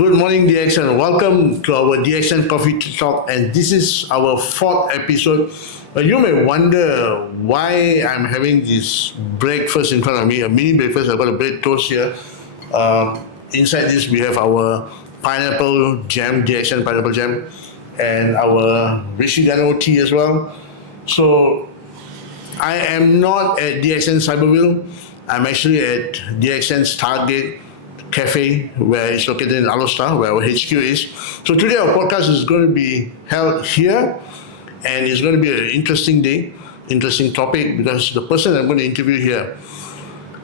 Good morning, DXN. Welcome to our DXN Coffee Talk, and this is our fourth episode. You may wonder why I'm having this breakfast in front of me, a mini breakfast. I've got a bread toast here. Inside this, we have our pineapple jam, DXN pineapple jam, and our Rishigano tea as well. So, I am not at DXN Cyberville. I'm actually at DXN's Target Cafe, where it's located in Alostar, where our HQ is. So today our podcast is going to be held here, and it's going to be an interesting day, interesting topic, because the person I'm going to interview here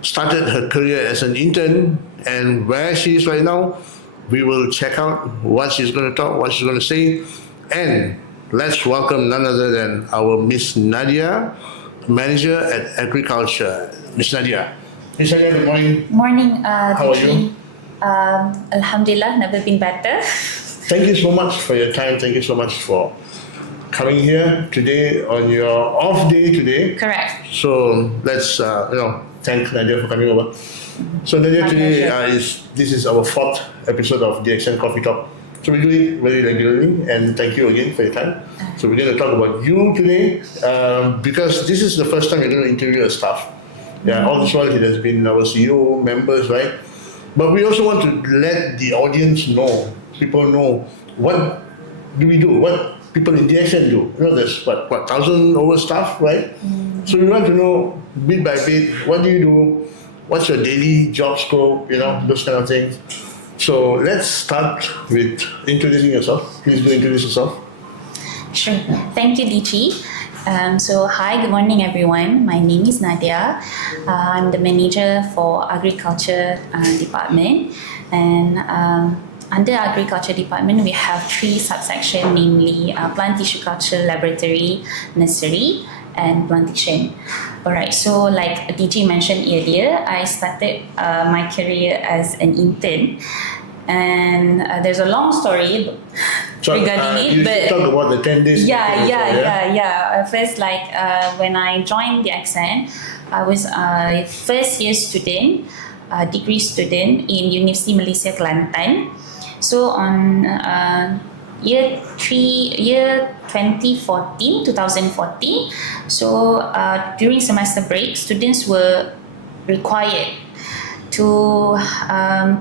started her career as an intern, and where she is right now, we will check out what she's going to talk, what she's going to say, and let's welcome none other than our Miss Nadiah, Manager at Agriculture. Miss Nadiah. Miss Nadiah, good morning. Morning, How are you? Alhamdulillah, never been better. Thank you so much for your time. Thank you so much for coming here today on your off day today. Correct. So let's thank Nadiah for coming over. So Nadiah, today this is our fourth episode of DXN Coffee Talk. So we do it very regularly, and thank you again for your time. So we're going to talk about you today because this is the first time you're going to interview a staff. Yeah, all this while it has been our CEO, members, right? But we also want to let the audience know, people know, what do we do? What people in DXN do? You know, there's what 1,000 over staff, right? So we want to know bit by bit, what do you do? What's your daily job scope? You know, those kind of things. So let's start with introducing yourself. Please do introduce yourself. Sure. Thank you, DG. So hi, good morning everyone. My name is Nadiah. I'm the manager for agriculture department, and under agriculture department we have three subsections, namely plant tissue culture, laboratory, nursery, and plantation. Alright, so like DG mentioned earlier, I started my career as an intern, and there's a long story regarding it. You but talk about the 10 days. Yeah. First, when I joined the DXN, I was a first year student, degree student in University Malaysia Kelantan. So on year 2014, so during semester break, students were required to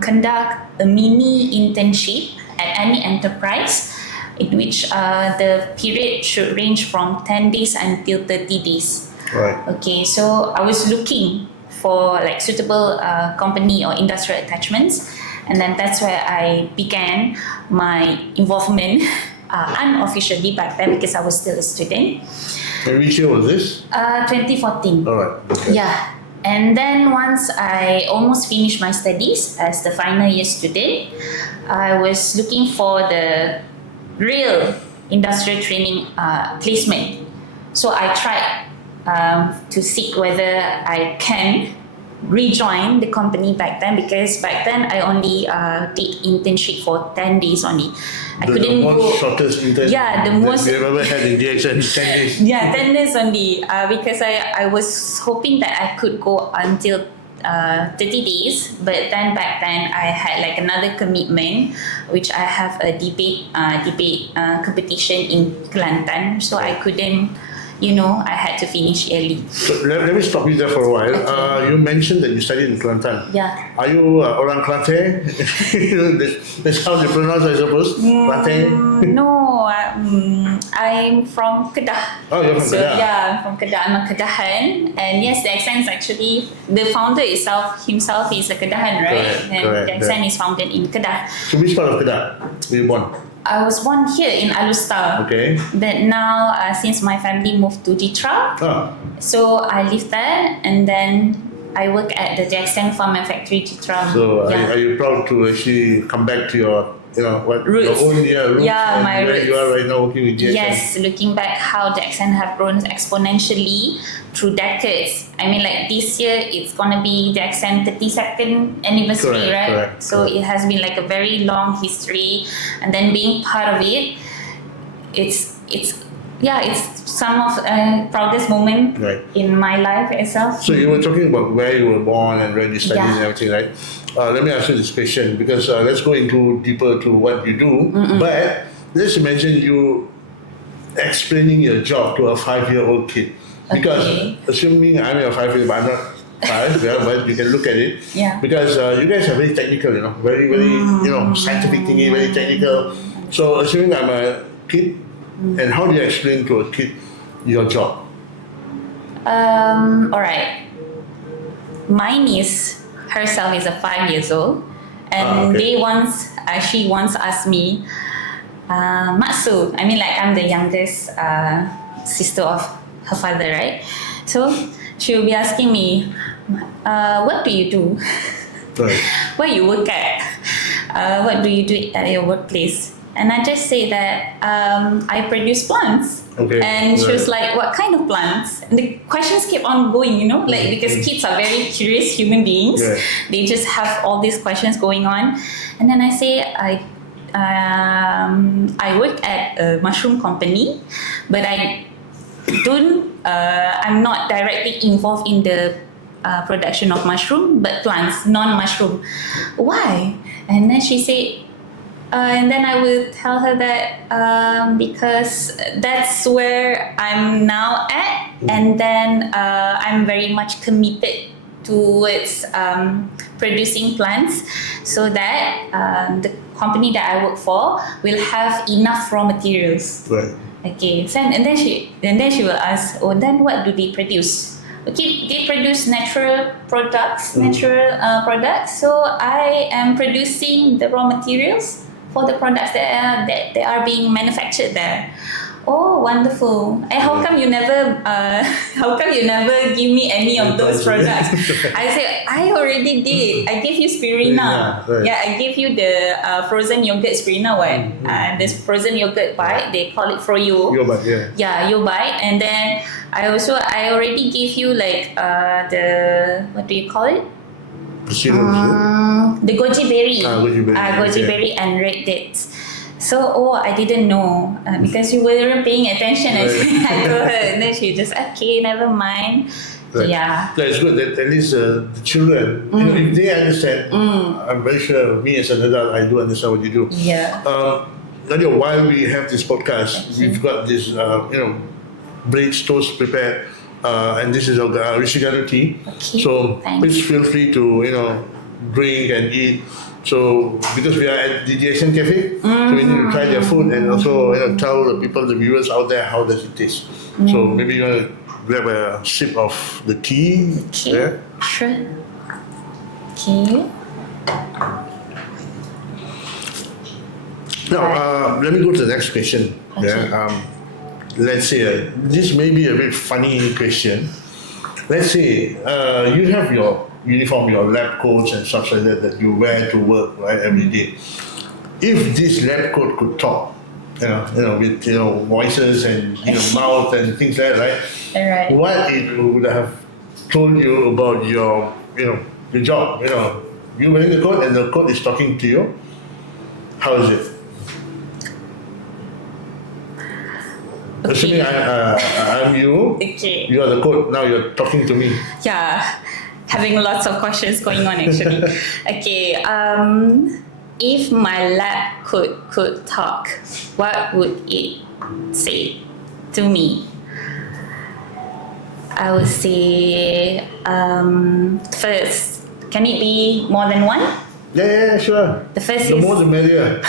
conduct a mini internship at any enterprise, in which the period should range from 10 days until 30 days. Right. Okay, so I was looking for like suitable company or industrial attachments, and then that's where I began my involvement unofficially back then, because I was still a student. And which year was this? 2014. All right. Okay. Yeah. And then once I almost finished my studies as the final year student, I was looking for the real industrial training placement. So I tried to seek whether I can rejoin the company back then, because back then I only did internship for 10 days only. I couldn't go. The most go. shortest intern Yeah, the most. we've ever had in DXN, 10 days. Yeah, 10 days only. Because I was hoping that I could go until 30 days, but then back then I had like another commitment, which I have a debate competition in Kelantan, so I couldn't. I had to finish early. So let me stop you there for a while. Okay. You mentioned that you studied in Kelantan. Yeah. Are you orang Kelantan? That's how they pronounce, I suppose. Kelantan. No, I'm from Kedah. Oh, you're from Kedah. Yeah, I'm from Kedah. I'm a Kedahan, and yes, the DXN is actually the founder himself is a Kedahan, right? Correct. The DXN is founded in Kedah. So which part of Kedah were you born? I was born here in Alostar. Okay. But now, since my family moved to Jitra, so I live there, and then I work at the DXN Farm and Factory Jitra. So are you proud to actually come back to your roots? Your own roots? Yeah, my where roots. you are right now working with DXN. Yes, looking back how the DXN have grown exponentially through decades. I mean, like this year, it's gonna be the DXN 32nd anniversary, right? Correct. So it has been like a very long history, and then being part of it, it's some of proudest moment Right. in my life itself. So you were talking about where you were born and where you studied and Yeah. everything, right? Let me ask you this question because let's go into deeper to what you do. But let's imagine you explaining your job to a 5-year-old kid. Because Okay. assuming I'm a 5-year, but I'm not 5, yeah, but you can look at it. Yeah. Because you guys are very technical, very, very, scientific thingy, very technical. So assuming I'm a kid, and how do you explain to a kid your job? All right. My niece herself is a 5 years old, and okay. she once asked me, Matsu. I mean, like I'm the youngest sister of her father, right? So she will be asking me, what do you do? Right. Where you work at? What do you do at your workplace? And I just say that I produce plants. Okay, And she was right. like, what kind of plants? And the questions keep on going, like because kids are very curious human beings. Yeah. They just have all these questions going on. And then I say, I work at a mushroom company, but I'm not directly involved in the production of mushroom, but plants, non-mushroom. Why? And then she said, and then I will tell her that because that's where I'm now at, and then I'm very much committed towards producing plants, so that the company that I work for will have enough raw materials. Right. Okay, so and then she will ask, oh, then what do they produce? Okay, they produce natural products. So I am producing the raw materials for the products that are being manufactured there. Oh, wonderful! And how come you never give me any of those products? I said, I already did. I gave you spirulina. Right. Yeah, I gave you the frozen yogurt spirulina one. This frozen yogurt bite, they call it froyo. Yogurt, yeah. Yeah, you bite, and then I already gave you like the, what do you call it? The syrup, The goji berry. Goji berry, Goji okay. berry and red dates. So, I didn't know because you weren't paying attention. I told her, and then she just, okay, never mind. Right. Yeah. So it's good that at least the children, if they understand, I'm very sure me as an adult, I do understand what you do. Yeah. Nadiah, while we have this podcast, we've got this, braised toast prepared, and this is our Rishigano tea. Okay, So thanks. please feel free to, drink and eat. So because we are at the DXN Cafe, so we need to try their food and also tell the people, the viewers out there, how does it taste. So maybe you want to grab a sip of the tea. Okay. There. Sure. Okay. Now, let me go to the next question. Okay. Yeah. Let's say this may be a bit funny question. Let's say you have your uniform, your lab coats and stuff like that you wear to work, right, every day. If this lab coat could talk, with voices and mouth and things like that, right? Alright. What it would have told you about your job? You wearing the coat and the coat is talking to you. How is it? Assuming I'm you, Okay. you are the coat. Now you're talking to me. Yeah, having lots of questions going on actually. Okay, if my lab could talk, what would it say to me? I would say first, can it be more than one? Yeah, sure. The first the is more the merrier.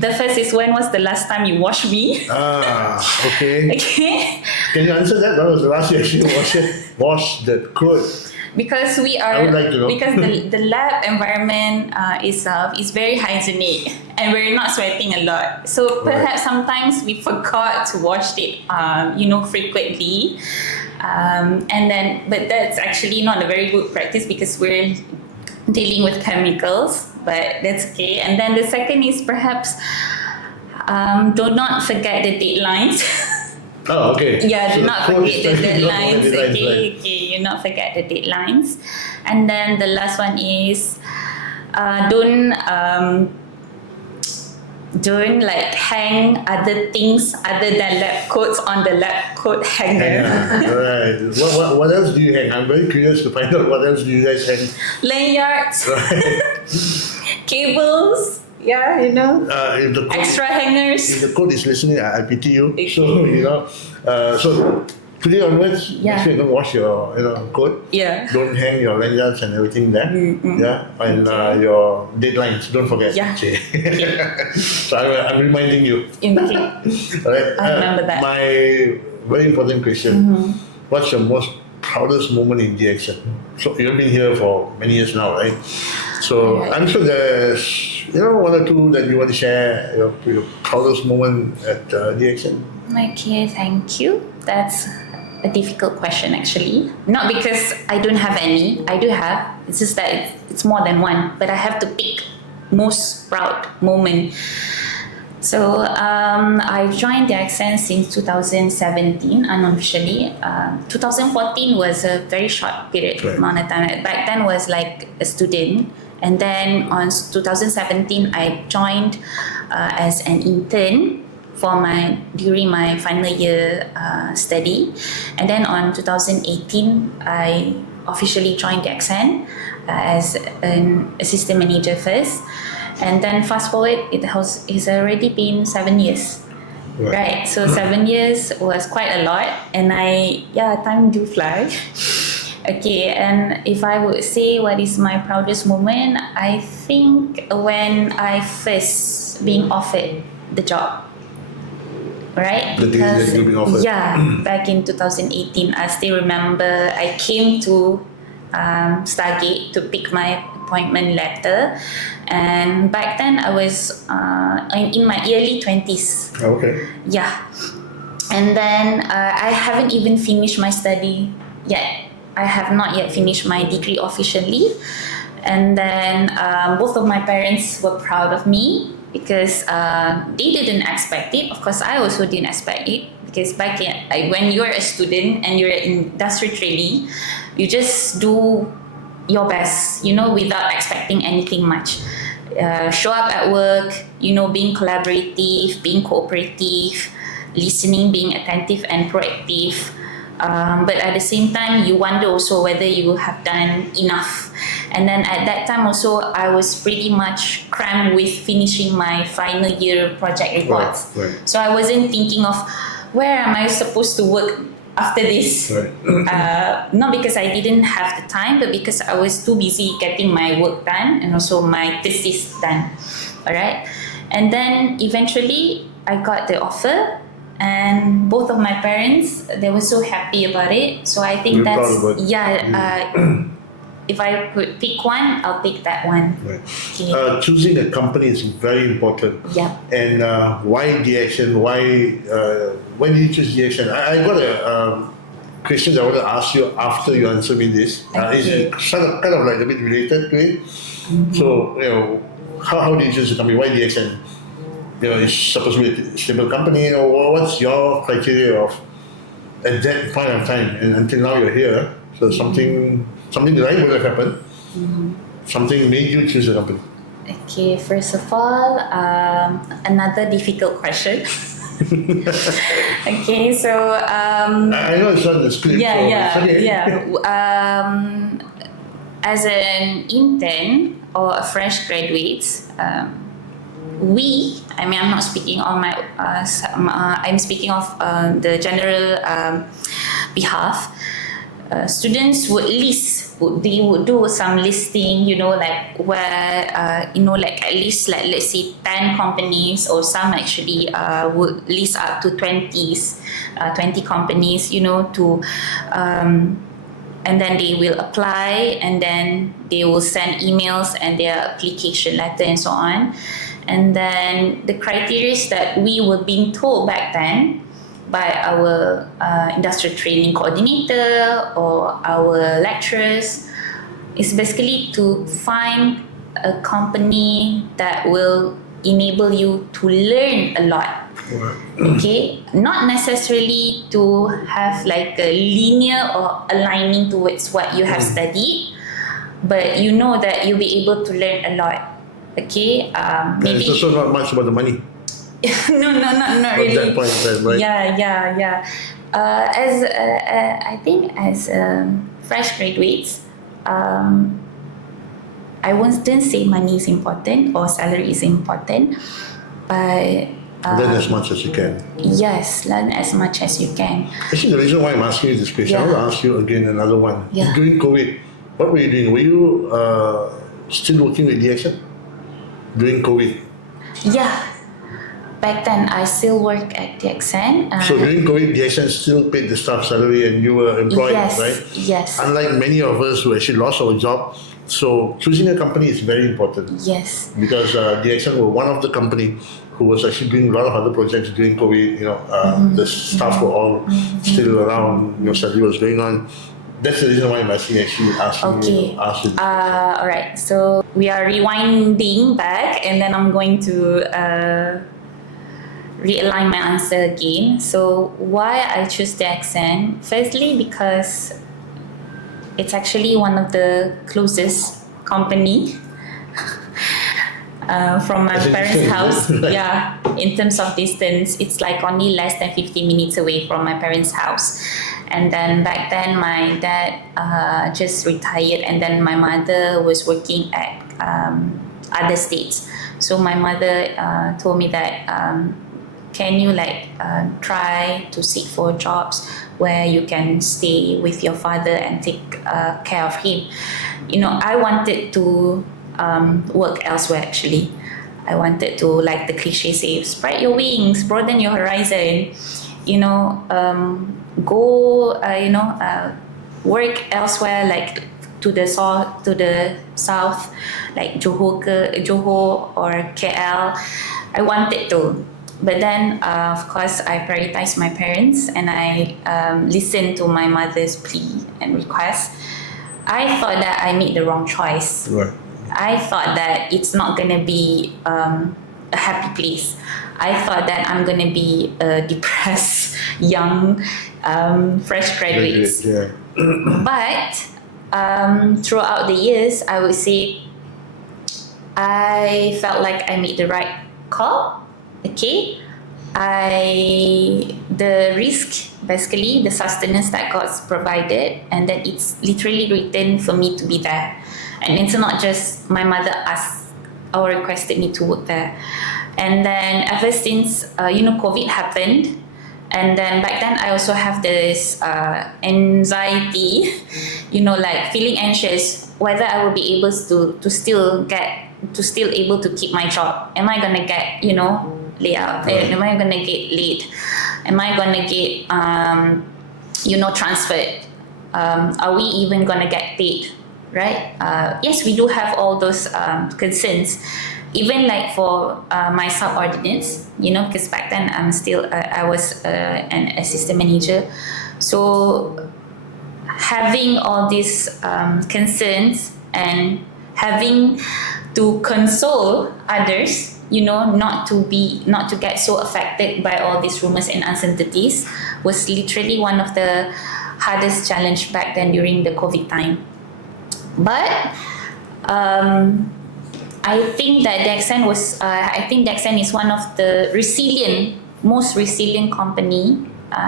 the first is, when was the last time you washed me? Okay. Okay. Can you answer that? When was the last you actually washed that coat? Because we are, I would like to know. because the lab environment itself is very hygienic and we're not sweating a lot. So perhaps sometimes we forgot to wash it, frequently. But that's actually not a very good practice because we're dealing with chemicals, but that's okay. And then the second is perhaps do not forget the deadlines. Oh, okay. Yeah, do So not the forget the code is deadlines. right. Okay, you not forget the deadlines. And then the last one is don't don't like hang other things other than lab coats on the lab coat hanger. Right. What else do you hang? I'm very curious to find out what else do you guys hang. Lanyards, Right. cables, If the coat, extra hangers. if the coat is listening, I pity you. So so today onwards, Yeah. make sure you don't wash your coat. Yeah. Don't hang your lanyards and everything there. Yeah, and Okay. your deadlines. Don't forget. Yeah. Jay. So I'm reminding you. Okay. All right. I remember that. My very important question: what's your most proudest moment in DXN? So you've been here for many years now, right? So Right. I'm sure there's one or two that you want to share your proudest moment at DXN. Okay, thank you. That's a difficult question actually. Not because I don't have any. I do have. It's just that it's more than one. But I have to pick most proud moment. So I joined DXN since 2017 unofficially. 2014 was a very short period Right. amount of time. Back then was like a student. And then on 2017, I joined as an intern during my final year study. And then on 2018, I officially joined DXN as an assistant manager first. And then fast forward, it's already been 7 years. Right. So 7 years was quite a lot. And time do fly. Okay, and if I would say what is my proudest moment, I think when I first being offered the job. Right? The day that you've been offered. Yeah, back in 2018, I still remember I came to Stargate to pick my appointment letter, and back then I was in my early 20s. Okay. Yeah, and then I haven't even finished my study yet. I have not yet finished my degree officially, and then both of my parents were proud of me because they didn't expect it. Of course, I also didn't expect it because back when you're a student and you're in industry trainee, you just do your best, without expecting anything much. Show up at work, being collaborative, being cooperative, listening, being attentive and proactive. But at the same time, you wonder also whether you have done enough. And then at that time also, I was pretty much crammed with finishing my final year project reports. Right. So I wasn't thinking of where am I supposed to work after this. Right. Not because I didn't have the time, but because I was too busy getting my work done and also my thesis done. All right. And then eventually, I got the offer. And both of my parents, they were so happy about it. So I think You're proud about it. if I could pick one, I'll pick that one. Right. Okay. Choosing a company is very important. Yeah. And why DXN? When did you choose DXN? I got a question I want to ask you after you answer me this. Okay. It's kind of like a bit related to it. So, how did you choose the company? Why DXN? It's supposed to be a stable company. What's your criteria of at that point of time and until now you're here? So something right would have happened. Something made you choose the company. Okay, first of all, another difficult question. Okay, so I know it's not in the script. So it's okay. as an intern or a fresh graduate, I'm not speaking on my, I'm speaking of the general behalf. Students would do some listing, like where, like at least like let's say 10 companies or some actually would list up to 20 companies, to and then they will apply and then they will send emails and their application letter and so on. And then the criteria that we were being told back then by our industrial training coordinator or our lecturers is basically to find a company that will enable you to learn a lot. Okay, not necessarily to have like a linear or aligning towards what you have studied, but that you'll be able to learn a lot. Okay, And maybe. it's also not much about the money. No, not really. At that point, right? Yeah. I think as fresh graduates, I didn't say money is important or salary is important, but Learn as much as you can. yes, learn as much as you can. Actually, the reason why I'm asking you this question, I Yeah. want to ask you again another one. Yeah. During COVID, what were you doing? Were you still working with DXN during COVID? Yeah, back then I still work at DXN. So during COVID, DXN still paid the staff salary and you were employed, yes, right? yes, Unlike many of us who actually lost our job, so choosing a company is very important yes, because DXN were one of the company who was actually doing a lot of other projects during COVID. The staff were all still around. Study was going on. That's the reason why I'm actually asking Okay. you. All right. So we are rewinding back, and then I'm going to realign my answer again. So why I choose the accent? Firstly, because it's actually one of the closest company from my As in parents' distance, house. right? Yeah, in terms of distance, it's like only less than 50 minutes away from my parents' house. And then back then, my dad just retired, and then my mother was working at other states. So my mother told me that can you try to seek for jobs where you can stay with your father and take care of him. I wanted to work elsewhere actually. I wanted to, like the cliche say, spread your wings, broaden your horizon, go work elsewhere, like to the south, like Johor or KL. I wanted to, but then of course I prioritized my parents and I listened to my mother's plea and request. I thought that I made the wrong choice. Right. I thought that it's not gonna be a happy place. I thought that I'm gonna be a depressed young fresh graduates. Yeah. But throughout the years, I would say I felt like I made the right call. Okay, the risk, basically the sustenance that God's provided, and that it's literally written for me to be there. And it's not just my mother asked or requested me to work there. And then ever since COVID happened, and then back then I also have this anxiety, like feeling anxious whether I will be able to still able to keep my job. Am I gonna get laid out? Am I gonna get late? Am I gonna get transferred? Are we even gonna get paid? Right? Yes, we do have all those concerns. Even like for my subordinates, because back then I was an assistant manager. So having all these concerns and having to console others, not to get so affected by all these rumors and uncertainties was literally one of the hardest challenge back then during the COVID time. But I think that DXN is one of the most resilient company,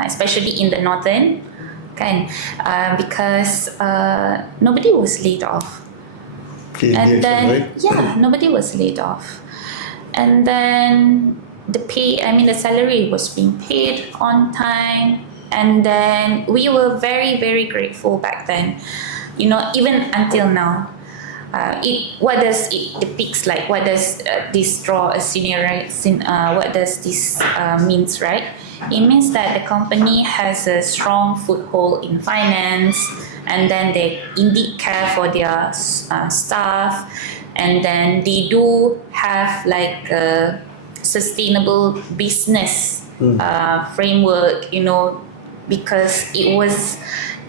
especially in the northern, because nobody was laid off. Okay, And DXN, then right? nobody was laid off. And then the salary was being paid on time. And then we were very, very grateful back then. Even until now, what does it depicts, like what does this draw a scenario? What does this means, right? It means that the company has a strong foothold in finance, and then they indeed care for their staff, and then they do have like a sustainable business framework, because it was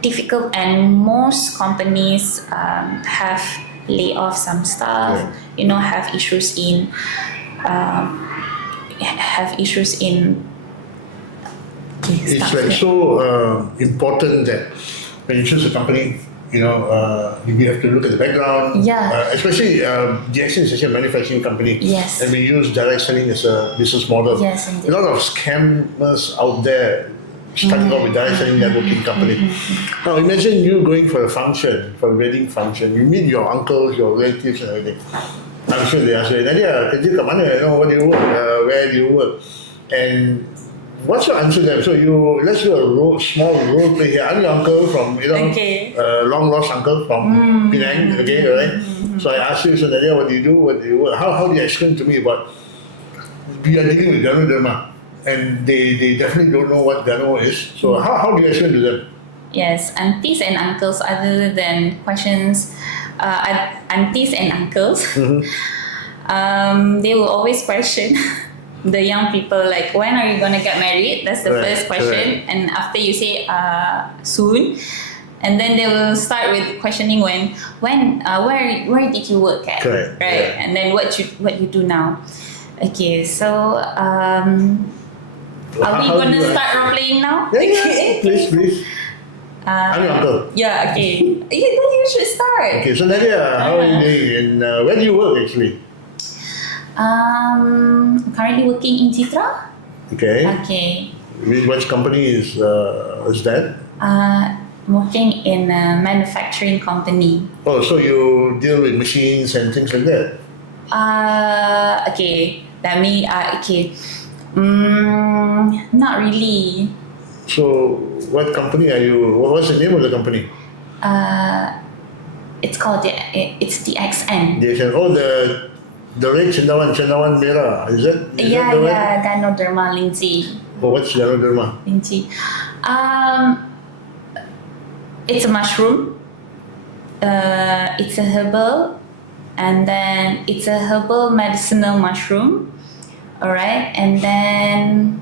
difficult, and most companies have lay off some staff, have issues in It's like so important that when you choose a company, you have to look at the background. Yeah. Especially DXN is actually a manufacturing company. Yes. And we use direct selling as a business model. Yes, indeed. A lot of scammers out there starting off with direct selling networking company. Now imagine you going for a function, for a wedding function. You meet your uncles, your relatives and everything. I'm sure they ask you, Nadiah, kerja kat mana? What do you work? Where do you work? And what's your answer to them? So let's do a small role play here. I'm your uncle from, Okay. long lost uncle from Penang. Okay, right? So I ask you, so Nadiah, what do you do? What do you work? How do you explain to me about, we are dealing with Gano Dharma, and they definitely don't know what Gano is. So how do you explain to them? Yes, aunties and uncles, other than questions, aunties and uncles, they will always question the young people, like, when are you going to get married? That's the Right, first question. correct. And after you say, soon, and then they will start with questioning where did you work at? Correct, Right? yeah. And then what you do now. Okay, so are we How going do to you start answer? role playing now? Yeah, please. I'm your uncle. Yeah, okay. Then you should start. Okay, so Nadiah, how are you doing? And where do you work actually? Currently working in Citra. Okay. Okay. Which company is that? Working in a manufacturing company. Oh, so you deal with machines and things like that? Okay. Let me. Okay. Not really. So, what company are you? What's the name of the company? It's called it's DXN. DXN. Oh, the red cendawan merah. Is that the one? Ganoderma lindsay. Oh, what's Ganoderma? Lindsay. It's a mushroom. It's a herbal, and then it's a herbal medicinal mushroom. All right, and then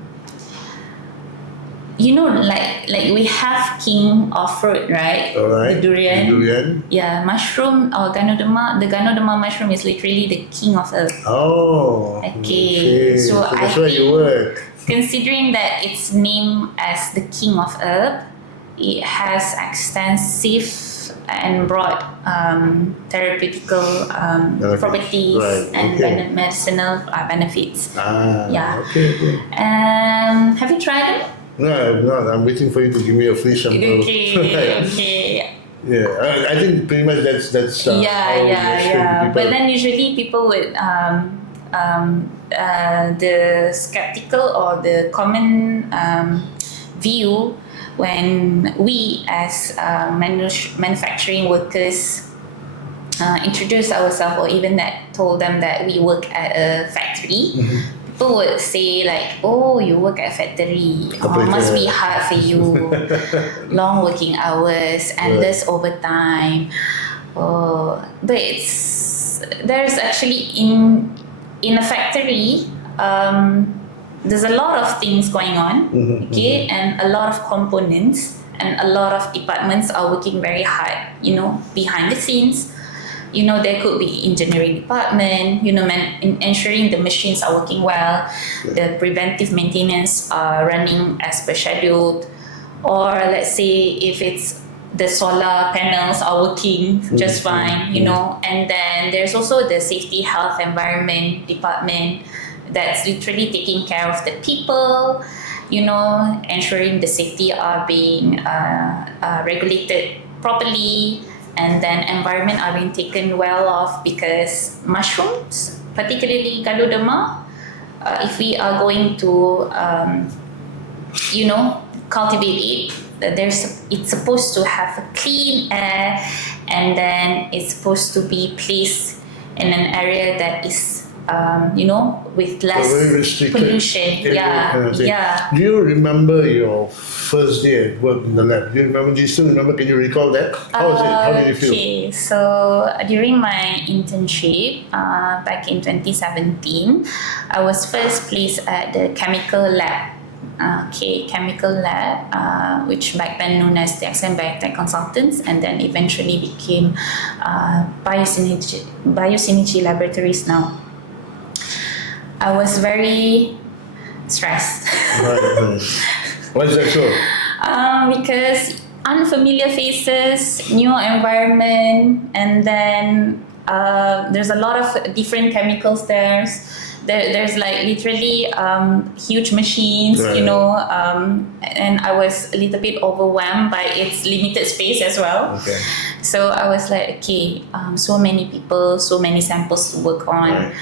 like we have king of fruit, right? All right. The durian. The durian. Yeah, mushroom or Ganoderma. The Ganoderma mushroom is literally the king of earth. Oh. Okay, so that's I where you think- work. Considering that it's named as the king of herb, it has extensive and broad therapeutical Benefits. properties Right, and okay. medicinal benefits. Yeah. Okay. Have you tried it? No, I'm not. I'm waiting for you to give me a free sample. Okay. Yeah, I think pretty much that's how we explain to people. But then usually people would the skeptical or the common view when we as manufacturing workers introduce ourselves, or even that told them that we work at a factory. People would say like, "Oh, you work at a factory. Oh, must be hard for you. Long working hours, endless overtime." Oh, but there's actually in a factory. There's a lot of things going on, okay, and a lot of components, and a lot of departments are working very hard. Behind the scenes. There could be engineering department, ensuring the machines are working well, the preventive maintenance are running as per scheduled, or let's say if it's the solar panels are working just fine, and then there's also the safety, health, environment department that's literally taking care of the people, ensuring the safety are being regulated properly, and then environment are being taken well of, because mushrooms, particularly Ganoderma, if we are going to cultivate it, it's supposed to have a clean air, and then it's supposed to be placed in an area that is with less very restricted pollution. Yeah. Do you remember your first day at work in the lab? Do you still remember? Can you recall that? How was it? How did you feel? Okay, so during my internship back in 2017, I was first placed at the chemical lab. Chemical lab, which back then known as DXN Biotech Consultants, and then eventually became Biosynergy Laboratories now. I was very stressed. Right. Why is that so? Because unfamiliar faces, new environment, and then there's a lot of different chemicals there. There's like literally huge machines, Right. and I was a little bit overwhelmed by its limited space as well. Okay. So I was like, okay, so many people, so many samples to work on. Right.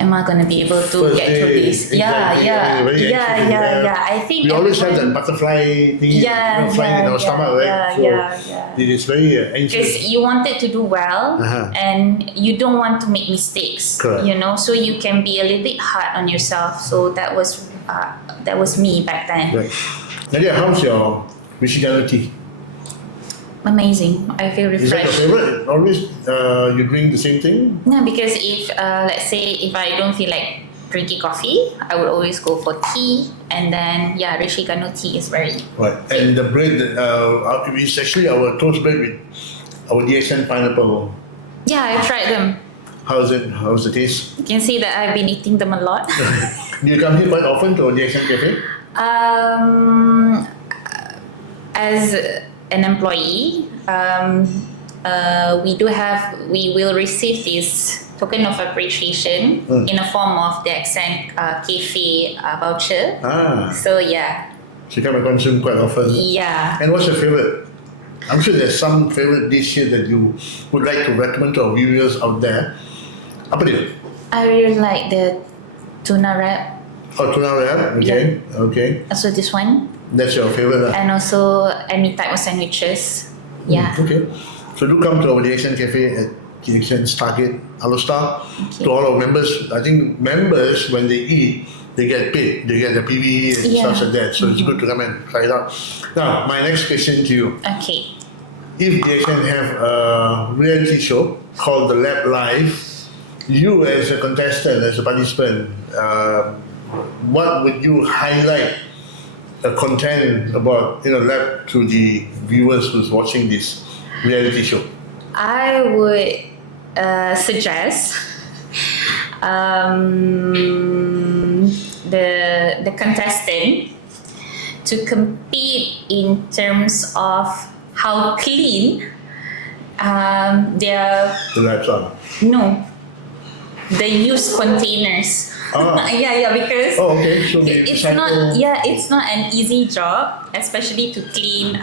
Am I gonna be able to First get through day, this? exactly. Very anxious, I think We always have everyone- that butterfly thing flying in our stomach, right? yeah. It is very anxious. Because you wanted to do well, and you don't want to make mistakes. Correct. So you can be a little bit hard on yourself. So that was me back then. Right. Nadiah, how's your Michigano tea? Amazing. I feel Is that your refreshed. favorite? Always you drink the same thing? No, because if let's say if I don't feel like drinking coffee, I would always go for tea, and then Rishigano tea is very Right. And the bread, it's actually our toast bread with our DXN pineapple. I tried them. How's it? How's the taste? You can see that I've been eating them a lot. Do you come here quite often to our DXN Cafe? As an employee, we will receive this token of appreciation in a form of the DXN Cafe voucher. So So you come and consume quite often. And what's your favorite? I'm sure there's some favorite dish here that you would like to recommend to our viewers out there. Apa dia? I really like the tuna wrap. Oh, tuna wrap. Okay. Okay. Also this one, That's your favorite. and also any type of sandwiches. Okay. So do come to our DXN Cafe at DXN's Target Alostar. To all our members, I think members, when they eat, they get paid. They get the PV and stuff like that. So it's good to come and try it out. Now, my next question to you. Okay. If DXN have a reality show called The Lab Live, you as a contestant, as a participant, what would you highlight the content about lab to the viewers who's watching this reality show? I would suggest the contestant to compete in terms of how clean their The lab's on. the used containers. Because Oh, okay. So we it's recycle- it's not an easy job, especially to clean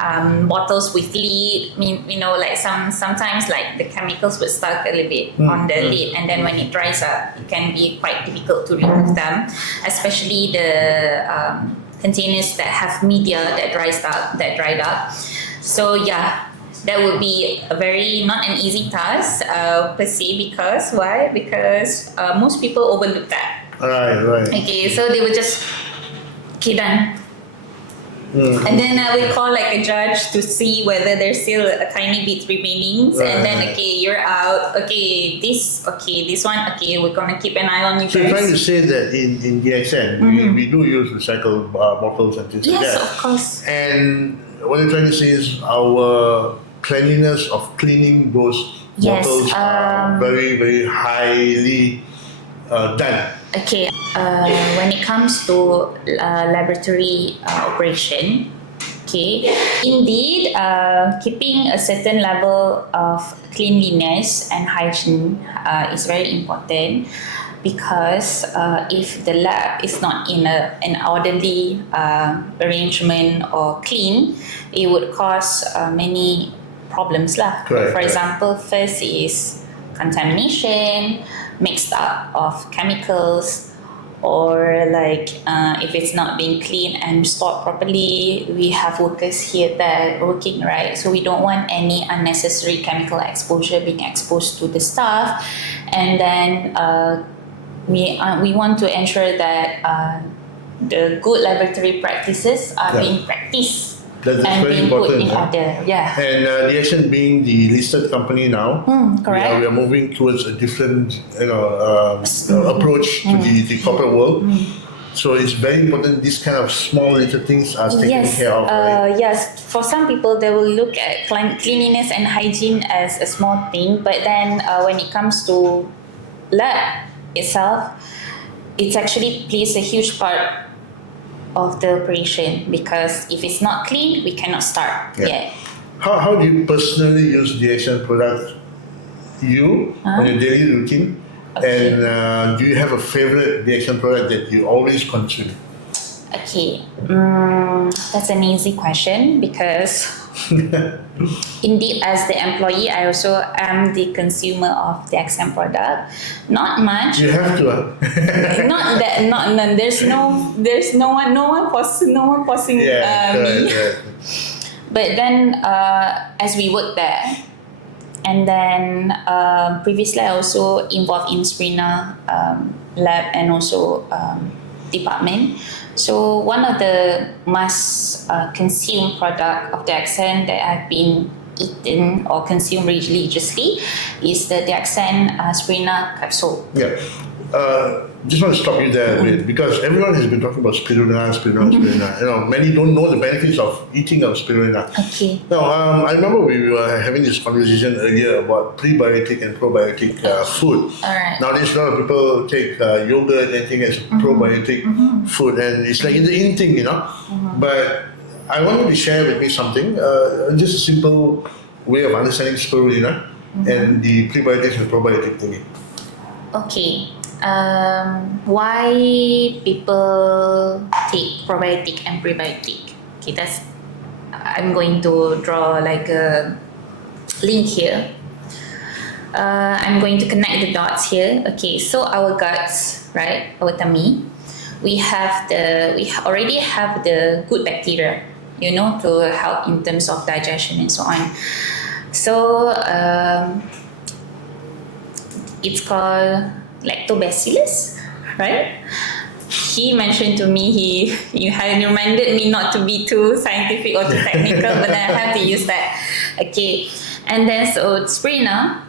bottles with lid. I mean, like sometimes like the chemicals would stuck a little bit on the lid, and then when it dries up, it can be quite difficult to remove them, especially the containers that have media that dried up. So that would be a not an easy task per se. Because why? Because most people overlook that. Right. Okay, so they would just done. And then we call like a judge to see whether there's still a tiny bit remaining, and then you're out. This one. We're gonna keep an eye on you So you're trying to guys. say that in DXN, we do use recycled bottles and things like Yes, that. of course. And what you're trying to say is our cleanliness of cleaning those Yes, bottles are very, very highly done. Okay, when it comes to laboratory operation, indeed, keeping a certain level of cleanliness and hygiene is very important, because if the lab is not in an orderly arrangement or clean, it would cause many problems lah. Correct, For correct. example, first is contamination, mixed up of chemicals, or like if it's not being cleaned and stored properly, we have workers here that are working, right? So we don't want any unnecessary chemical exposure being exposed to the staff, and then we want to ensure that the good laboratory practices are being practiced That's and very being put important. in order. And DXN being the listed company now, Correct. we are moving towards a different approach to the corporate world. So it's very important these kind of small little things are taken care of, right? Yes. For some people, they will look at cleanliness and hygiene as a small thing, but then when it comes to lab itself, it actually plays a huge part of the operation, because if it's not clean, we cannot start yet. How do you personally use DXN products? On your daily routine? Okay. And do you have a favorite DXN product that you always consume? Okay, that's an easy question, because indeed, as the employee, I also am the consumer of the DXN product. Not much. You have to. Not that. Not none. There's no one forcing me. Correct. But then, as we work there, and then previously I also involved in Sprina lab and also department. So one of the must consume product of the DXN that I've been eaten or consumed religiously is the DXN Sprina capsule. Yeah. Just want to stop you there a bit, because everyone has been talking about spirulina. Many don't know the benefits of eating of spirulina. Okay. Now, I remember we were having this conversation earlier about prebiotic and probiotic food. Alright. Nowadays, a lot of people take yogurt and think it's probiotic food, and it's like the in thing, But I want you to share with me something, just a simple way of understanding spirulina and the prebiotics and probiotic thingy. Okay. Why people take probiotic and prebiotic? Okay, I'm going to draw like a link here. I'm going to connect the dots here. Okay, so our guts, right, our tummy, we already have the good bacteria, to help in terms of digestion and so on. So it's called lactobacillus, right? He mentioned to me, you had reminded me not to be too scientific or too technical, but then I have to use that. Okay, and then so Sprina,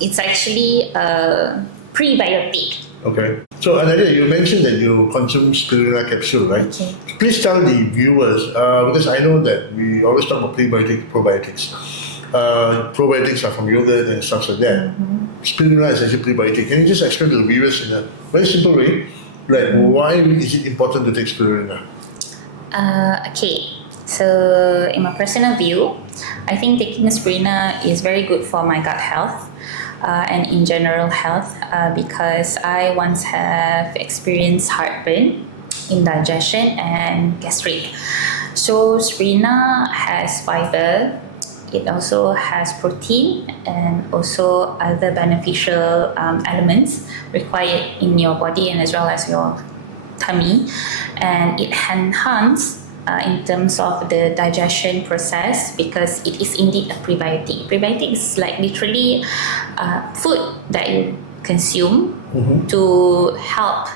it's actually a prebiotic. Okay. So, Nadiah, you mentioned that you consume spirulina capsule, right? Okay. Please tell the viewers, because I know that we always talk about prebiotic, probiotics. Probiotics are from yogurt and stuff like that. Spirulina is actually prebiotic. Can you just explain to the viewers in a very simple way, like why is it important to take spirulina? Okay, so in my personal view, I think taking spirulina is very good for my gut health and in general health, because I once have experienced heartburn, indigestion, and gastric. So spirulina has fiber. It also has protein and also other beneficial elements required in your body and as well as your tummy, and it enhances in terms of the digestion process, because it is indeed a prebiotic. Prebiotic is like literally food that you consume to help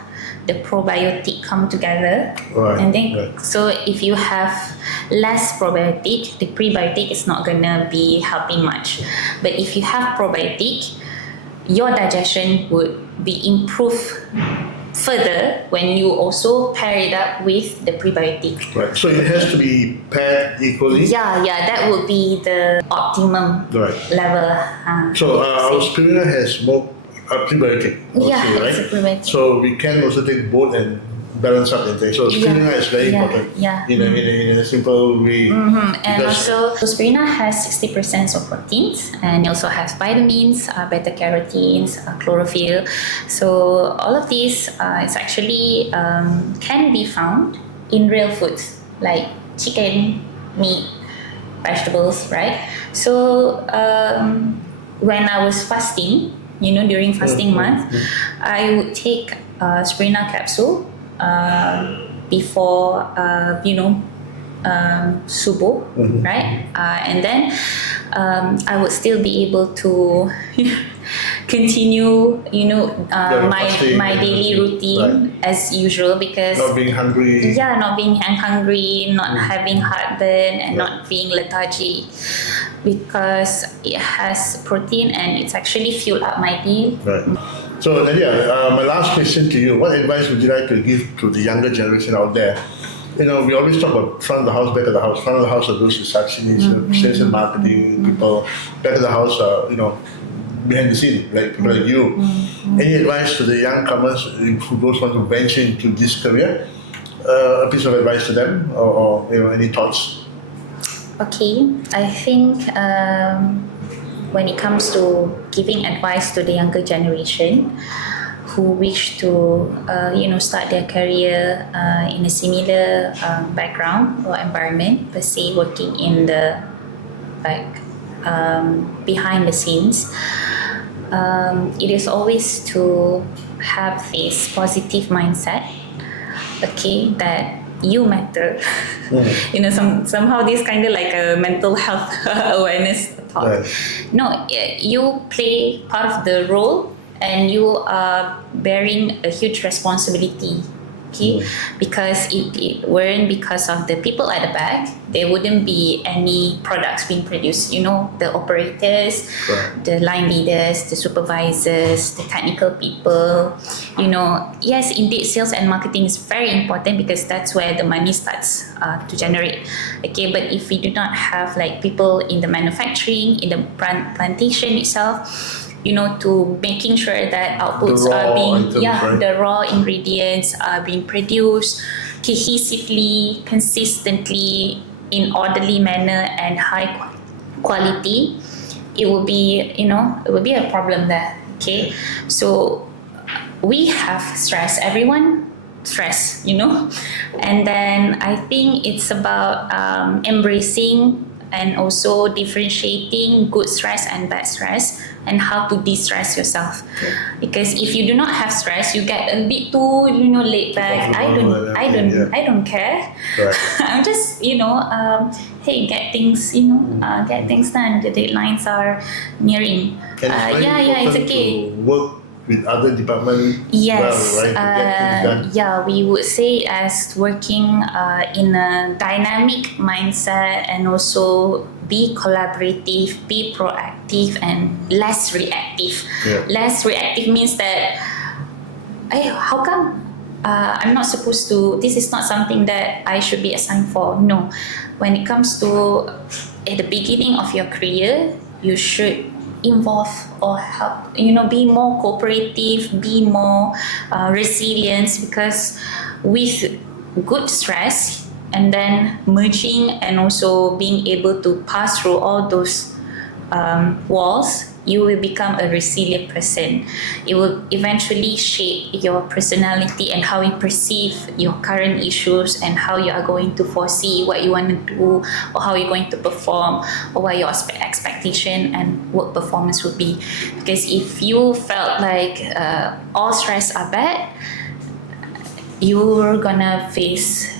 the probiotic come together, and then so if you have less probiotic, the prebiotic is not gonna be helping much. But if you have probiotic, your digestion would be improved further when you also pair it up with the prebiotic. Right. So it has to be paired equally. Yeah, that would be the optimum level. So our spirulina has more prebiotic, right? It's a prebiotic. So we can also take both and balance up the thing. So spirulina is very important in a simple way. And also, so spirulina has 60% of proteins, and it also has vitamins, beta carotenes, chlorophyll. So all of these it's actually can be found in real foods like chicken, meat, vegetables, right? So when I was fasting, during fasting month, I would take spirulina capsule before subuh, right? And then I would still be able to continue, my daily routine as usual, because not being hungry. Yeah, not being hungry, not having heartburn, and not being lethargic, because it has protein and it's actually fueled up my meal. Right. So Nadiah, my last question to you: what advice would you like to give to the younger generation out there? We always talk about front of the house, back of the house. Front of the house are those receptionists, sales and marketing people. Back of the house are, behind the scene, like people like you. Any advice to the young comers who want to venture into this career? a piece of advice to them, or any thoughts? Okay, I think when it comes to giving advice to the younger generation who wish to start their career in a similar background or environment, per se working in the behind the scenes, it is always to have this positive mindset, okay, that you matter. Somehow this kind of like a mental health awareness talk. Right. No, you play part of the role and you are bearing a huge responsibility. Okay, because if it weren't because of the people at the back, there wouldn't be any products being produced. The operators, Right. the line leaders, the supervisors, the technical people. Yes, indeed, sales and marketing is very important because that's where the money starts to generate. Okay, but if we do not have like people in the manufacturing, in the plantation itself, to making sure that outputs are being, right? the raw ingredients are being produced cohesively, consistently, in orderly manner and high quality, it will be, a problem there. Okay, so we have stress. Everyone stress, and then I think it's about embracing and also differentiating good stress and bad stress, and how to de-stress yourself. Because if you do not have stress, you get a bit too laid back. I don't care. Right. I'm just hey, get things done. The deadlines are nearing. And it's very it's important okay. to work with other departments Yes, well, right, to get things done. we would say as working in a dynamic mindset, and also be collaborative, be proactive, and less reactive. Yeah. Less reactive means that, hey, how come I'm not supposed to, this is not something that I should be assigned for? No. When it comes to at the beginning of your career, you should involve or help, be more cooperative, be more resilient, because with good stress and then merging and also being able to pass through all those walls, you will become a resilient person. It will eventually shape your personality and how you perceive your current issues, and how you are going to foresee what you want to do, or how you're going to perform, or what your expectation and work performance would be. Because if you felt like all stress are bad, you're gonna face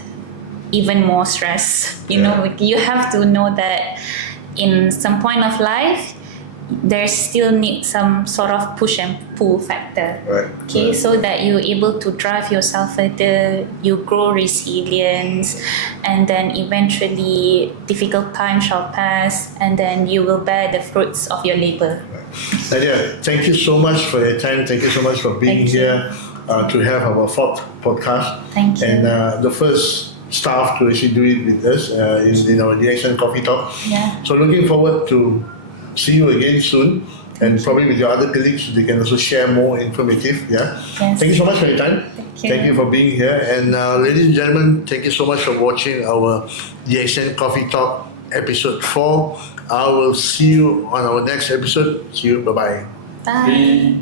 even more stress. You have to know that in some point of life, there still needs some sort of push and pull factor. Right. Okay, so that you're able to drive yourself further, you grow resilience, and then eventually difficult time shall pass, and then you will bear the fruits of your labor. Nadiah, thank you so much for your time. Thank you so much for being Thank you. here to have our fourth podcast. Thank you. And the first staff to actually do it with us in our DXN Coffee Talk. Yeah. So looking forward to see you again soon, and probably with your other colleagues, they can also share more informative. Yeah. Yes. Thank you so much for your time. Thank you. For being here. And ladies and gentlemen, thank you so much for watching our DXN Coffee Talk episode 4. I will see you on our next episode. See you. Bye-bye. Bye.